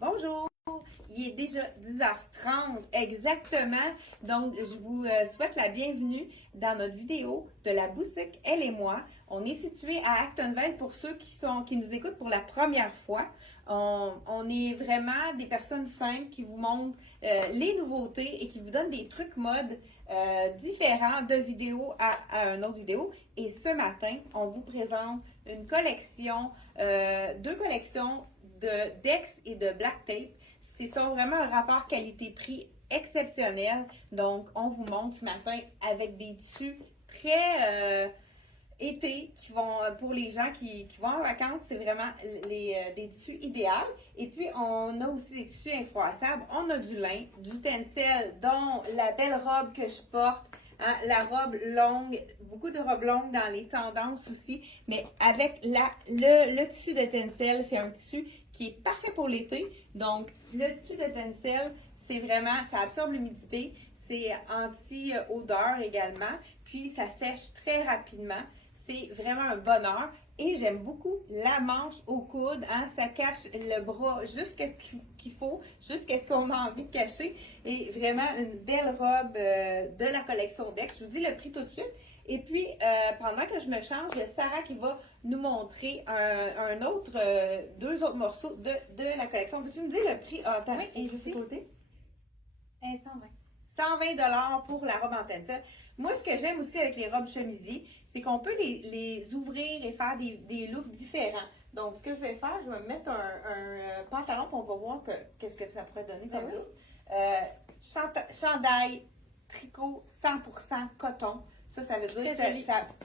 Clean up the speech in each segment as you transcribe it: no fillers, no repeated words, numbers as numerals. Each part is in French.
Bonjour, il est déjà 10h30 exactement, donc je vous souhaite la bienvenue dans notre vidéo de la boutique Elle et moi. On est situé à Actonville pour ceux qui nous écoutent pour la première fois. On est vraiment des personnes simples qui vous montrent les nouveautés et qui vous donnent des trucs mode différents de vidéo à une autre vidéo. Et ce matin, on vous présente une collection, deux collections de Dex et de Black Tape. C'est vraiment un rapport qualité-prix exceptionnel. Donc, on vous montre ce matin avec des tissus très été qui vont, pour les gens qui vont en vacances, c'est vraiment des tissus idéaux. Et puis, on a aussi des tissus infroissables. On a du lin, du tencel, dont la belle robe que je porte. Hein, la robe longue, beaucoup de robes longues dans les tendances aussi, mais avec le tissu de tencel, c'est un tissu qui est parfait pour l'été. Donc, le tissu de tencel, c'est vraiment, ça absorbe l'humidité, c'est anti-odeur également, puis ça sèche très rapidement. C'est vraiment un bonheur. Et j'aime beaucoup la manche au coude. Hein? Ça cache le bras jusqu'à ce qu'il faut, jusqu'à ce qu'on a envie de cacher. Et vraiment une belle robe de la collection Dex. Je vous dis le prix tout de suite. Et puis, pendant que je me change, il y a Sarah qui va nous montrer deux autres morceaux de la collection. Peux-tu me dire le prix? Oui, juste à côté. 120. 120 $ pour la robe en tencel. Moi, ce que j'aime aussi avec les robes chemisiers, c'est qu'on peut les ouvrir et faire des looks différents. Donc, ce que je vais faire, je vais me mettre un pantalon, puis on va voir qu'est-ce que ça pourrait donner comme look. Chandail, tricot, 100% coton. Ça veut dire que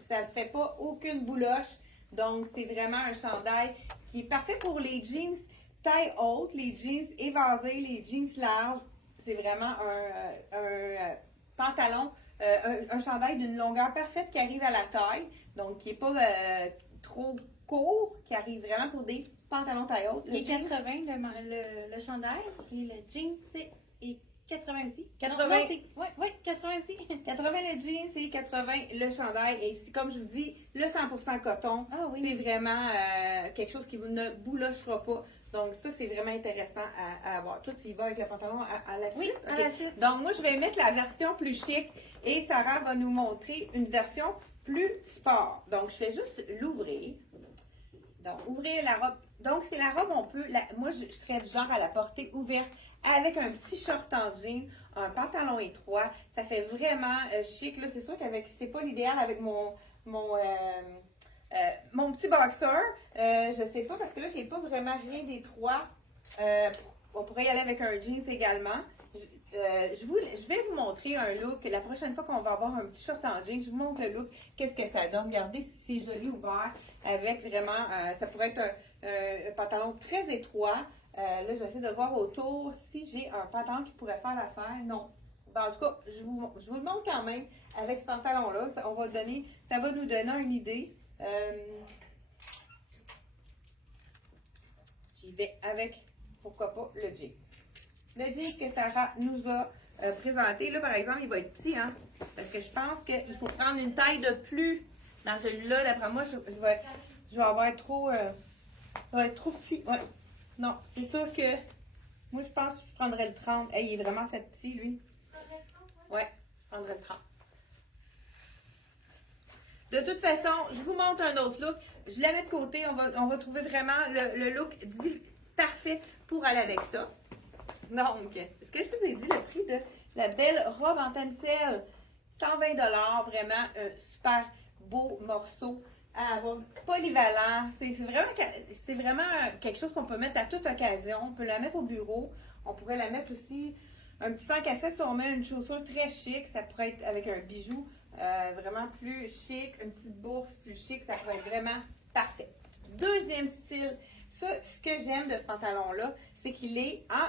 ça ne fait pas aucune bouloche. Donc, c'est vraiment un chandail qui est parfait pour les jeans taille haute, les jeans évasés, les jeans larges. C'est vraiment un pantalon, un chandail d'une longueur parfaite qui arrive à la taille, donc qui n'est pas trop court, qui arrive vraiment pour des pantalons taille haute. Les 80, le chandail, et le jean, c'est 80 aussi. 80. Oui, 80 aussi. 80 le jean, c'est 80 le chandail. Et ici, comme je vous dis, le 100% coton, c'est vraiment quelque chose qui ne boulochera pas. Donc, ça, c'est vraiment intéressant à avoir. Toi, tu y vas avec le pantalon à la suite? Oui, à la suite. Donc, moi, je vais mettre la version plus chic et Sarah va nous montrer une version plus sport. Donc, je vais juste l'ouvrir. Donc, ouvrir la robe. Donc, c'est la robe, moi, je serais du genre à la porter ouverte avec un petit short en jean, un pantalon étroit. Ça fait vraiment chic. Là, c'est sûr qu'avec, c'est pas l'idéal avec mon petit boxer. Je sais pas, parce que là, j'ai pas vraiment rien d'étroit. On pourrait y aller avec un jeans également. Je vais vous montrer un look. La prochaine fois qu'on va avoir un petit short en jeans, je vous montre le look. Qu'est-ce que ça donne? Regardez si c'est joli ouvert. Avec vraiment, ça pourrait être un pantalon très étroit. Là, j'essaie de voir autour si j'ai un pantalon qui pourrait faire l'affaire. Non. Ben, en tout cas, je vous le montre quand même avec ce pantalon-là. Ça va nous donner une idée. J'y vais avec, pourquoi pas, le jeans. Le jeans que Sarah nous a présenté, là, par exemple, il va être petit, hein? Parce que je pense qu'il faut prendre une taille de plus dans celui-là. D'après moi, je vais avoir trop, ça va être trop petit. Ouais. Non, c'est sûr que moi, je pense que je prendrais le 30. Hey, il est vraiment fait petit, lui. Ouais, je prendrais le 30. De toute façon, je vous montre un autre look. Je la mets de côté. On va trouver vraiment le look parfait pour aller avec ça. Donc, est-ce que je vous ai dit le prix de la belle robe en tencel? 120 $, vraiment un super beau morceau à avoir, polyvalent. C'est vraiment quelque chose qu'on peut mettre à toute occasion. On peut la mettre au bureau. On pourrait la mettre aussi, un petit 5 à 7 si on met une chaussure très chic. Ça pourrait être avec un bijou vraiment plus chic, une petite bourse plus chic. Ça pourrait être vraiment parfait. Deuxième style. Ça, ce que j'aime de ce pantalon-là, c'est qu'il est en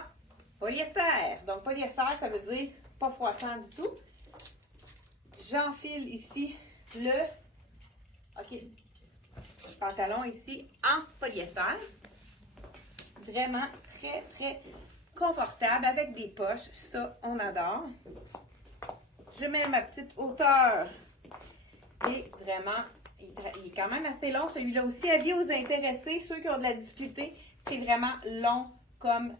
polyester. Donc, polyester, ça veut dire pas froissant du tout. J'enfile ici le pantalon ici en polyester. Vraiment très, très confortable avec des poches. Ça, on adore. Je mets ma petite hauteur. Et vraiment, il est quand même assez long. Celui-là aussi, avis aux intéressés, ceux qui ont de la difficulté, c'est vraiment long comme...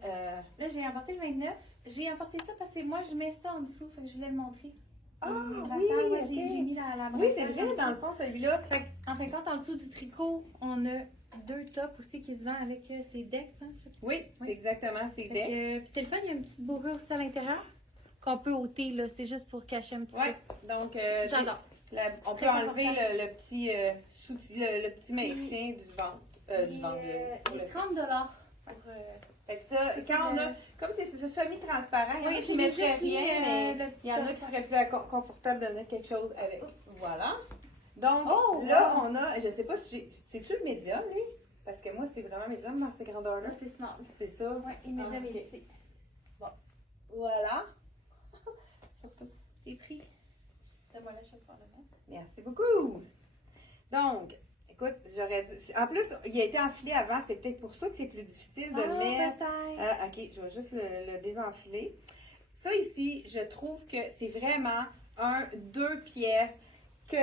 Là, j'ai emporté le 29. J'ai emporté ça parce que moi, je mets ça en dessous. Fait que je voulais le montrer. Ah La oui, salle, ouais, ok. j'ai mis la Oui, c'est brassière vrai, dans le fond, celui-là. Fait en fin de compte, en dessous du tricot, on a 2 tops aussi qui se vendent avec ces decks. Hein. Oui, Oui. c'est exactement, c'est Fait Dex. que, puis c'est le fun, il y a une petite bourrure aussi à l'intérieur qu'on peut ôter, là. C'est juste pour cacher un petit Ouais, donc J'adore. on peut Très enlever confortable. le petit le petit maintien du ventre. peu. Du ventre. Les 30 pour, Fait que ça, c'est quand on a, le- comme c'est semi-transparent, il y en a Oui, qui j'ai ne mis mettraient juste mis, rien, mais le il y en a petit qui seraient plus confortables de mettre quelque chose avec. Voilà. Donc, Oh, là, wow. on a, je sais pas si c'est-tu le médium, lui? Parce que moi, c'est vraiment médium dans ces grandeurs-là. Là, c'est smart. C'est ça. Oui, il met Ah, la ok. vérité. Voilà. Surtout. C'est pris. Te voilà chaque fois le ventre. Merci beaucoup. Donc, écoute, j'aurais dû. En plus, il a été enfilé avant, c'est peut-être pour ça que c'est plus difficile de le mettre. peut-être. Ok, je vais juste le désenfiler. Ça ici, je trouve que c'est vraiment deux pièces que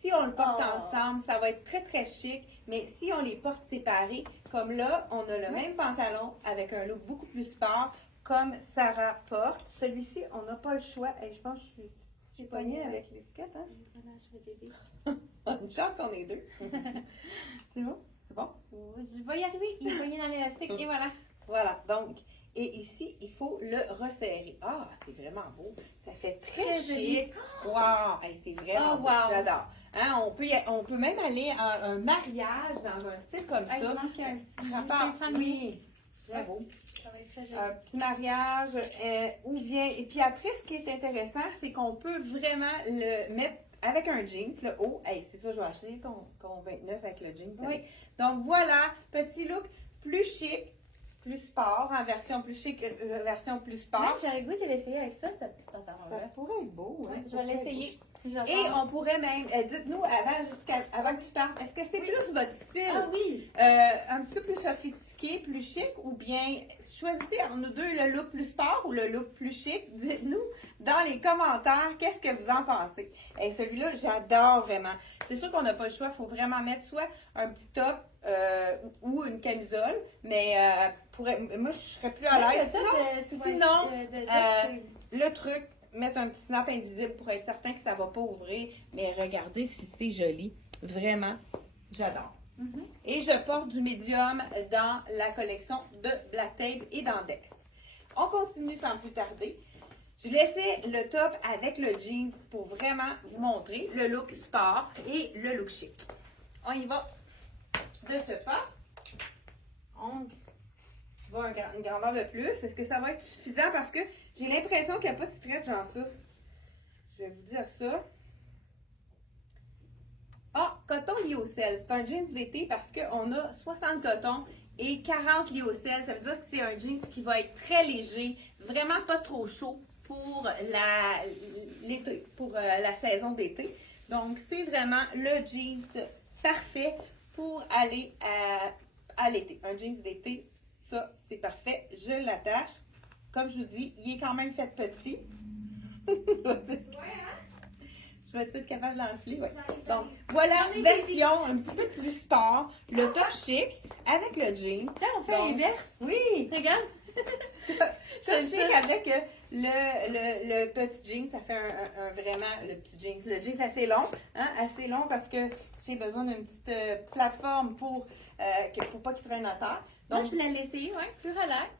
si on le porte Oh. ensemble, ça va être très très chic. Mais si on les porte séparés, comme là, on a le même pantalon avec un look beaucoup plus sport, comme Sarah porte. Celui-ci, on n'a pas le choix. Et je pense que j'ai pogné avec l'étiquette, hein? Voilà, je vais t'aider. Une chance qu'on est deux. C'est bon? C'est bon? Je vais y arriver. Il est pogné dans l'élastique et voilà. Voilà, donc, et ici, il faut le resserrer. Ah, c'est vraiment beau. Ça fait très Très chic. joli. Wow! Hey, c'est vraiment Oh, beau. wow. J'adore. Hein, on peut même aller à un mariage dans un style comme Ah, il ça. manque un petit. Rapport- oui, très beau. Ça va être très joli. Un petit mariage, ou bien, et puis après, ce qui est intéressant, c'est qu'on peut vraiment le mettre avec un jeans, le haut. Hey, c'est ça, je vais acheter ton 29 avec le jeans. Oui. Donc voilà, petit look plus chic, plus sport, en version plus chic, version plus Même, sport. j'aurais le goût de l'essayer avec ça, ce petit pantalon-là. pourrait être beau. Ouais, Hein, je vais l'essayer. Et on pourrait même, dites-nous avant que tu partes, est-ce que c'est plus votre style? Ah oui! Un petit peu plus sophistiqué, plus chic, ou bien choisissez entre nous deux le look plus sport ou le look plus chic. Dites-nous dans les commentaires qu'est-ce que vous en pensez. Et celui-là, j'adore vraiment. C'est sûr qu'on n'a pas le choix, il faut vraiment mettre soit un petit top ou une camisole, mais moi je serais plus à l'aise. Sinon, le truc, mettre un petit snap invisible pour être certain que ça ne va pas ouvrir, mais regardez si c'est joli. Vraiment, j'adore. Et je porte du médium dans la collection de Black Tape et d'Andex. On continue sans plus tarder. Je laissais le top avec le jeans pour vraiment vous montrer le look sport et le look chic. On y va de ce pas. On va une grandeur de plus. Est-ce que ça va être suffisant? Parce que j'ai l'impression qu'il n'y a pas de stretch dans ça. Je vais vous dire ça. Ah, coton lyocell. C'est un jeans d'été parce qu'on a 60 cotons et 40 lyocell. Ça veut dire que c'est un jeans qui va être très léger, vraiment pas trop chaud pour l'été, pour la saison d'été. Donc, c'est vraiment le jeans parfait pour aller à l'été. Un jeans d'été, ça, c'est parfait. Je l'attache. Comme je vous dis, il est quand même fait petit. Je vais être capable de l'enfiler, ouais. Donc, voilà, version un petit peu plus sport, le top chic avec le jean. Tiens, on fait l'inverse. Oui! Regarde! Top chic avec le petit jean, ça fait vraiment le petit jean. Le jean assez long, hein, assez long parce que j'ai besoin d'une petite plateforme pour pas qu'il traîne à terre. Moi, Donc, je voulais l'essayer, ouais, plus relax.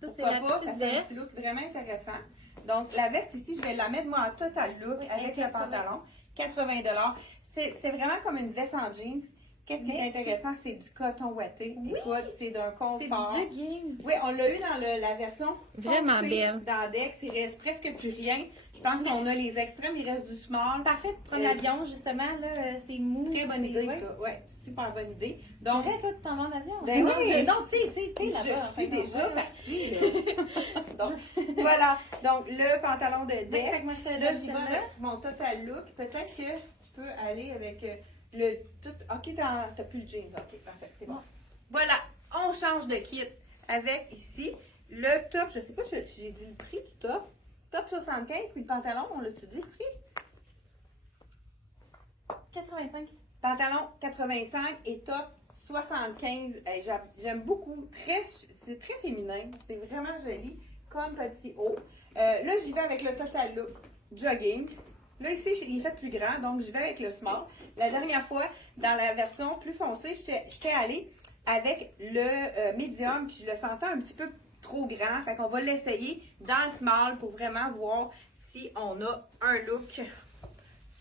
Ça, c'est pourquoi la pas, ça petite fait un veste. petit look vraiment intéressant. Donc, la veste ici, je vais la mettre moi en total look Oui, avec le 80. pantalon. 80 C'est vraiment comme une veste en jeans. Qu'est-ce qui est Mais intéressant, c'est du coton ouaté. Oui. Écoute, c'est d'un C'est confort. du jogging. Oui, on l'a eu dans la version Vraiment foncée belle. d'Andex. Il reste presque plus rien. Je pense qu'on a les extrêmes, il reste du small. Parfait pour prendre l'avion, justement, là, c'est mou. Très bonne idée, ouais. ça. Oui, super bonne idée. Donc, Donc, vrai, toi, tu t'en vas en avion. Ben Non, oui. Donc, t'es là-bas. je suis déjà ouais. partie. Là. Donc, voilà. Donc, le pantalon de Fait Dex. que moi, je te Là, donne j'y vais celle-là. avec mon total look. Peut-être que tu peux aller avec le tout. Ok, t'as plus le jean. Ok, parfait, c'est bon. Voilà, on change de kit avec ici le top. Je sais pas si j'ai dit le prix du top. Top 75, puis le pantalon, on l'a-tu dit le prix? 85. Pantalon 85 et top 75. J'aime beaucoup. C'est très féminin. C'est vraiment joli comme petit haut. Là, j'y vais avec le Total Look Jogging. Là, ici, il est fait plus grand, donc je vais avec le small. La dernière fois, dans la version plus foncée, j'étais allée avec le medium, puis je le sentais un petit peu trop grand. Fait qu'on va l'essayer dans le small pour vraiment voir si on a un look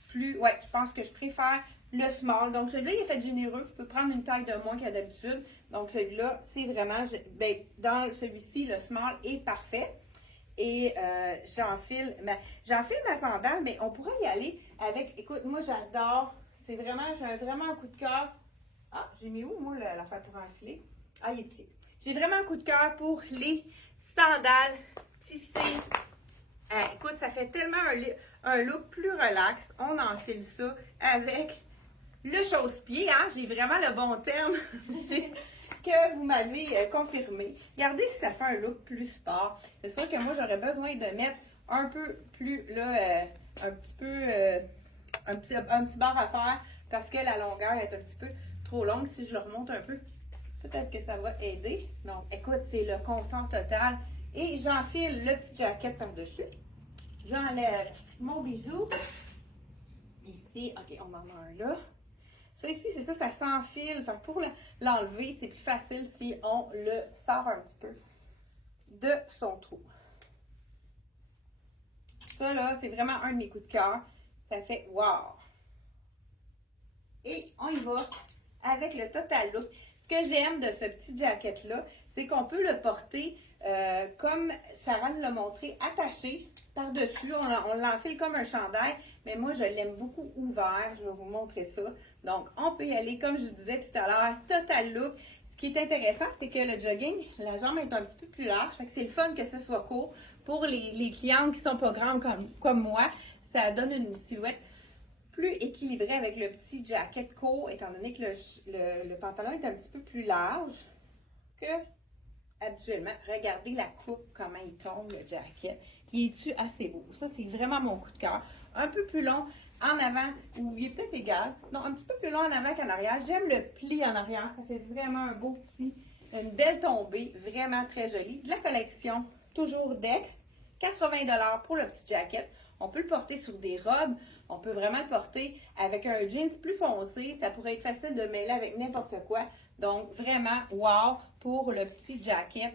plus... Ouais, je pense que je préfère le small. Donc, celui-là, il est fait généreux. Je peux prendre une taille de moins qu'à d'habitude. Donc, celui-là, c'est vraiment... Ben, dans celui-ci, le small est parfait. Et j'enfile ma sandale, mais on pourrait y aller avec... Écoute, moi, j'adore. C'est vraiment... J'ai vraiment un coup de cœur. Ah, j'ai mis où, moi, l'affaire pour enfiler? Ah, il est ici. J'ai vraiment un coup de cœur pour les sandales tissées. Écoute, ça fait tellement un look plus relax. On enfile ça avec le chausse-pied. Hein? J'ai vraiment le bon terme que vous m'avez confirmé. Regardez si ça fait un look plus sport. C'est sûr que moi, j'aurais besoin de mettre un peu plus, là, un petit bord à faire parce que la longueur est un petit peu trop longue. Si je le remonte un peu, peut-être que ça va aider. Donc, écoute, c'est le confort total. Et j'enfile le petit jacket par-dessus. J'enlève mon bijou. Ici, OK, on en a un là. Ça ici, c'est ça, ça s'enfile. Fait que pour l'enlever, c'est plus facile si on le sort un petit peu de son trou. Ça là, c'est vraiment un de mes coups de cœur. Ça fait wow! Et on y va avec le Total Look. Ce que j'aime de ce petit jacket-là, c'est qu'on peut le porter comme Sarah nous l'a montré, attaché par-dessus. On l'enfile comme un chandail, mais moi, je l'aime beaucoup ouvert. Je vais vous montrer ça. Donc, on peut y aller, comme je vous disais tout à l'heure, Total Look. Ce qui est intéressant, c'est que le jogging, la jambe est un petit peu plus large. Fait que c'est le fun que ce soit court. Pour les clientes qui sont pas grandes comme moi, ça donne une silhouette plus équilibrée avec le petit jacket court, étant donné que le pantalon est un petit peu plus large que habituellement. Regardez la coupe, comment il tombe le jacket. Il est-tu assez beau? Ça, c'est vraiment mon coup de cœur. Un peu plus long en avant, ou il est peut-être égal. Non, un petit peu plus long en avant qu'en arrière. J'aime le pli en arrière. Ça fait vraiment un beau petit, une belle tombée. Vraiment très jolie. De la collection, toujours Dex. 80 $ pour le petit jacket. On peut le porter sur des robes. On peut vraiment le porter avec un jeans plus foncé. Ça pourrait être facile de mêler avec n'importe quoi. Donc, vraiment, wow, pour le petit jacket.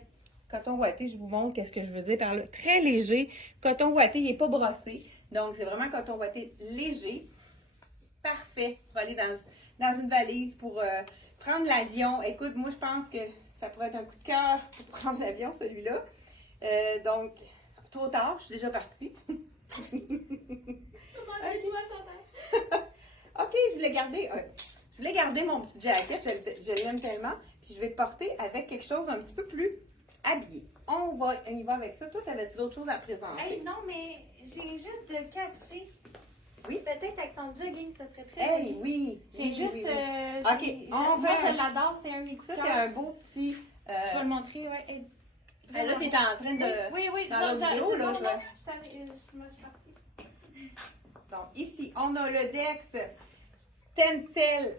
Coton ouaté, je vous montre qu'est-ce que je veux dire par là. Très léger. Coton ouaté, il n'est pas brossé. Donc, c'est vraiment coton ouaté léger. Parfait pour aller dans une valise, pour prendre l'avion. Écoute, moi, je pense que ça pourrait être un coup de cœur pour prendre l'avion, celui-là. Donc, trop tard, je suis déjà partie. OK, je voulais garder mon petit jacket, je l'aime tellement, puis je vais le porter avec quelque chose un petit peu plus habillé. On y va avec ça. Toi, tu avais d'autres choses à présenter? Hey, non, mais j'ai juste de catcher. Oui? Peut-être avec ton jogging, ça serait très Hey, joli. oui! J'ai oui, juste. oui, oui. OK, Moi, je l'adore, c'est un de mes coups Ça, de c'est cœur. un beau petit... Je vais le montrer, ouais. Hey, là, tu es en train de... Oui, dans la vidéo, là, non, je non, vois. je suis partie. Donc, ici, on a le Dex Tencel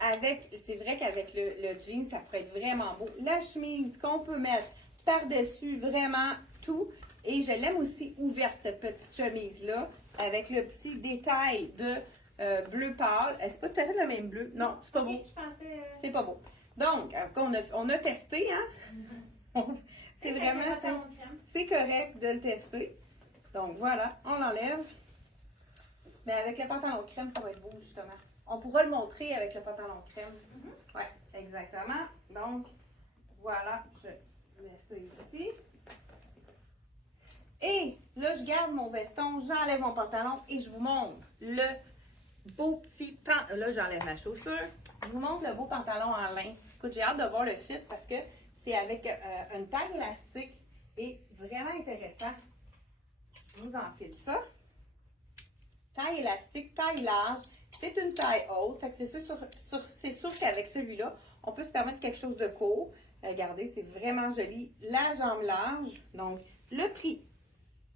avec, c'est vrai qu'avec le jean, ça pourrait être vraiment beau. La chemise qu'on peut mettre par-dessus, vraiment tout. Et je l'aime aussi ouverte, cette petite chemise-là, avec le petit détail de bleu pâle. C'est pas tout à fait le même bleu. Non, c'est pas beau. Je pensais. C'est pas beau. Donc, on a testé, hein? C'est vraiment, c'est correct de le tester. Donc, voilà, on l'enlève. Mais avec le pantalon crème, ça va être beau, justement. On pourra le montrer avec le pantalon crème. Oui, exactement. Donc, voilà, je mets ça ici. Et là, je garde mon veston, j'enlève mon pantalon et je vous montre le beau petit pantalon. Là, j'enlève ma chaussure. Je vous montre le beau pantalon en lin. Écoute, j'ai hâte de voir le fit parce que c'est avec une taille élastique et vraiment intéressant. Je vous enfile ça. Taille élastique, taille large. C'est une taille haute. Fait que c'est sûr qu'avec celui-là, on peut se permettre quelque chose de court. Regardez, c'est vraiment joli. La jambe large. Donc, le prix,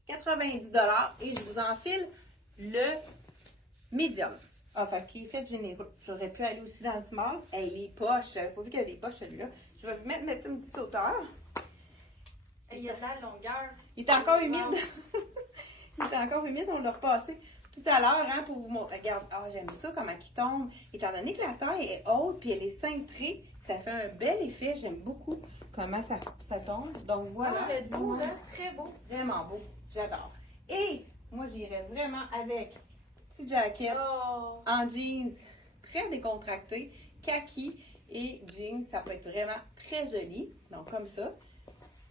90 $ et je vous enfile le medium. Ah, fait qu'il est fait généreux. J'aurais pu aller aussi dans le small. Hey, les poches, j'avais pas vu qu'il y a des poches celui-là. Je vais vous mettre une petite hauteur. Il y a de la longueur. Il est encore humide. Il est encore humide, on l'a repassé tout à l'heure, hein, pour vous montrer. Regarde, j'aime ça, comment il tombe. Étant donné que la taille est haute, puis elle est cintrée, ça fait un bel effet. J'aime beaucoup comment ça tombe. Donc voilà. Le dos, là, très beau. Vraiment beau. J'adore. Et moi, j'irais vraiment avec petit jacket Oh. en jeans, très décontracté, kaki et jeans. Ça peut être vraiment très joli. Donc comme ça.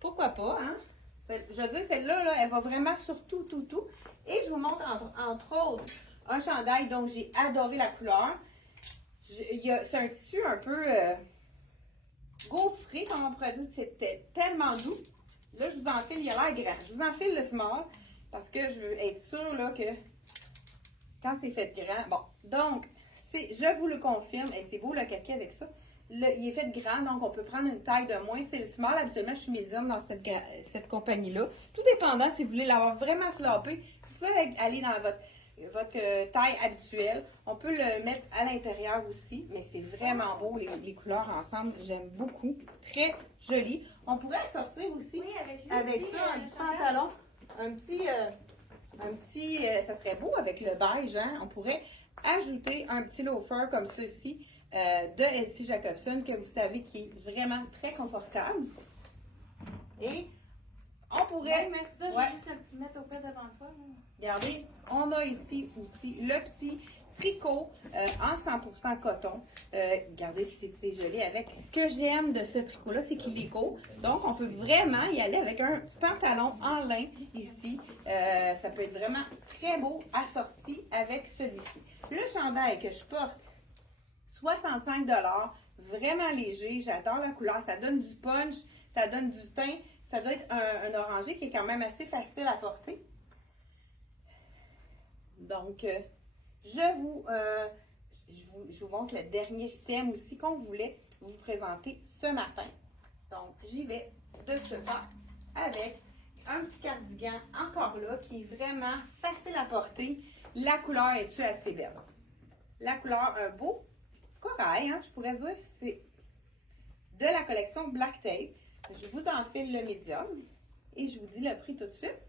Pourquoi pas, hein? Je veux dire, celle-là, là, elle va vraiment sur tout. Et je vous montre entre autres un chandail, donc j'ai adoré la couleur. C'est un tissu un peu gaufré, comme on pourrait dire. C'était tellement doux. Là, je vous enfile, il a l'air grand. Je vous enfile le small parce que je veux être sûre là, que quand c'est fait grand. Bon, donc, je vous le confirme. Et c'est beau le kaki avec ça. Il est fait grand, donc on peut prendre une taille de moins. C'est le small. Habituellement, je suis médium dans cette compagnie-là. Tout dépendant, si vous voulez l'avoir vraiment slopé, vous pouvez aller dans votre taille habituelle. On peut le mettre à l'intérieur aussi, mais c'est vraiment beau, les couleurs ensemble. J'aime beaucoup. Très joli. On pourrait sortir aussi Oui, avec lui. avec ça, un petit pantalon. Un petit, ça serait beau avec le beige, hein? On pourrait ajouter un petit loafer comme ceci. De Elsie Jacobson, que vous savez qui est vraiment très confortable. Et on pourrait... Oui, mais c'est ça, je Ouais. vais juste le mettre au père devant toi. Là. Regardez, on a ici aussi le petit tricot en 100% coton. Regardez, c'est joli avec. Ce que j'aime de ce tricot-là, c'est qu'il est court. Donc, on peut vraiment y aller avec un pantalon en lin ici. Ça peut être vraiment très beau assorti avec celui-ci. Le chandail que je porte, 65 $, vraiment léger, j'adore la couleur, ça donne du punch, ça donne du teint, ça doit être un orangé qui est quand même assez facile à porter. Donc, je vous montre le dernier thème aussi qu'on voulait vous présenter ce matin. Donc, j'y vais de ce pas avec un petit cardigan encore là qui est vraiment facile à porter. La couleur est-tu assez belle? La couleur, un beau corail, hein, je pourrais dire, c'est de la collection Black Tape. Je vous enfile le médium et je vous dis le prix tout de suite.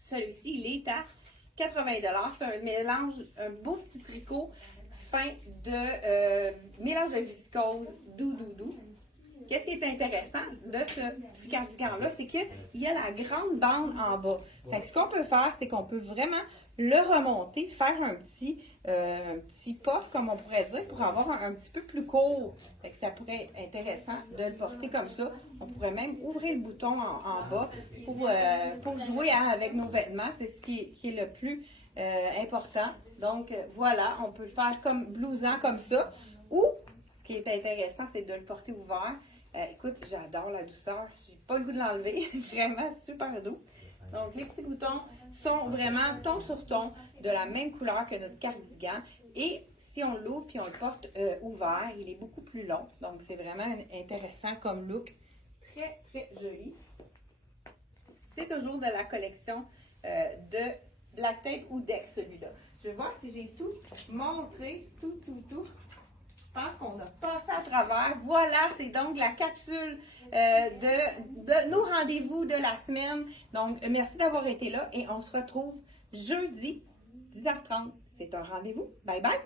Celui-ci, il est à 80 $. C'est un mélange, un beau petit tricot fin de mélange de viscose doux. Qu'est-ce qui est intéressant de ce petit cardigan-là, c'est qu'il y a la grande bande en bas. Fait que ce qu'on peut faire, c'est qu'on peut vraiment le remonter, faire un petit puff, comme on pourrait dire, pour avoir un petit peu plus court. Fait que ça pourrait être intéressant de le porter comme ça. On pourrait même ouvrir le bouton en bas pour jouer avec nos vêtements. C'est ce qui est le plus important. Donc, voilà, on peut le faire comme blouson comme ça. Ou, ce qui est intéressant, c'est de le porter ouvert. Écoute, j'adore la douceur. J'ai pas le goût de l'enlever. Vraiment super doux. Donc, les petits boutons sont vraiment ton sur ton, de la même couleur que notre cardigan. Et si on l'ouvre puis on le porte ouvert, il est beaucoup plus long. Donc, c'est vraiment intéressant comme look. Très, très joli. C'est toujours de la collection de Black Tape ou Dex, celui-là. Je vais voir si j'ai tout montré, tout. Je pense qu'on a passé à travers. Voilà, c'est donc la capsule de nos rendez-vous de la semaine. Donc, merci d'avoir été là et on se retrouve jeudi 10h30. C'est un rendez-vous. Bye bye!